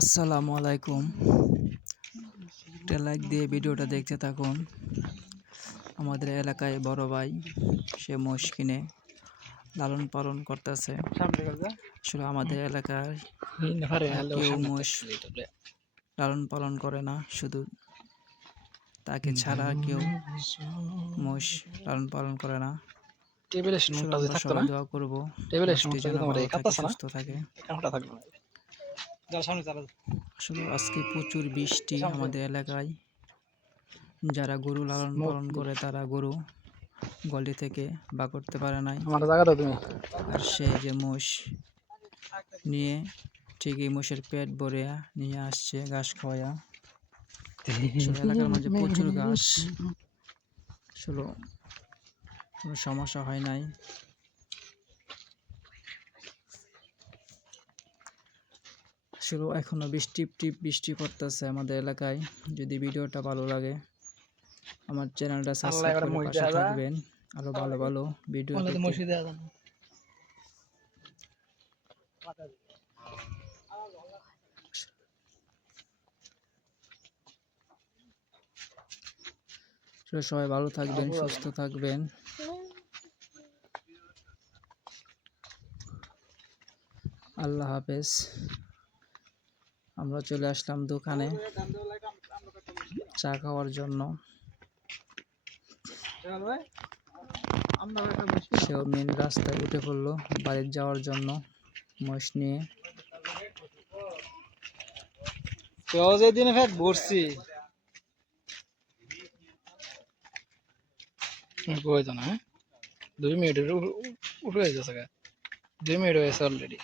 আসসালামু আলাইকুম। একটা লাইক দিয়ে ভিডিওটা দেখতে থাকুন। আমাদের এলাকায় বড় ভাই সে মোষ কিনে লালন পালন করতেছে। আসলে আমাদের এলাকায় কেউ মোষ লালন পালন করে না, শুধু তাকে ছাড়া কেউ মোষ লালন পালন করে না। আমরা সবাই দোয়া করবো মোষটি যেন ভালো থাকে, সুস্থ থাকে। আসলে আজকে প্রচুর বৃষ্টি আমাদের এলাকায়। যারা গরু লালন পালন করে তারা গরু গলি থেকে বা করতে পারে নাই। আর সে যে মোষ নিয়ে ঠিকই মোষের পেট ভরে নিয়ে আসছে ঘাস খাওয়া। এলাকার মাঝে প্রচুর ঘাস, আসলে কোনো সমস্যা হয় নাই। আসলে এখনো বৃষ্টি পড়তেছে আমাদের এলাকায়। যদি ভিডিওটা ভালো লাগে আমার চ্যানেলটা সাবস্ক্রাইব করে পাশে থাকবেন, আরো ভালো ভালো ভিডিও পেতে। সবাই ভালো থাকবেন, সুস্থ থাকবেন। আল্লাহ হাফেজ। আমরা চলে আসলাম দোকানে চা খাওয়ার জন্য। সেও মেন রাস্তায় উঠে পড়লো বাড়ির যাওয়ার জন্য মোষ নিয়ে। বসছি 2 মিনিটের উঠে যাচ্ছে, 2 মিনিট হয়েছে অলরেডি।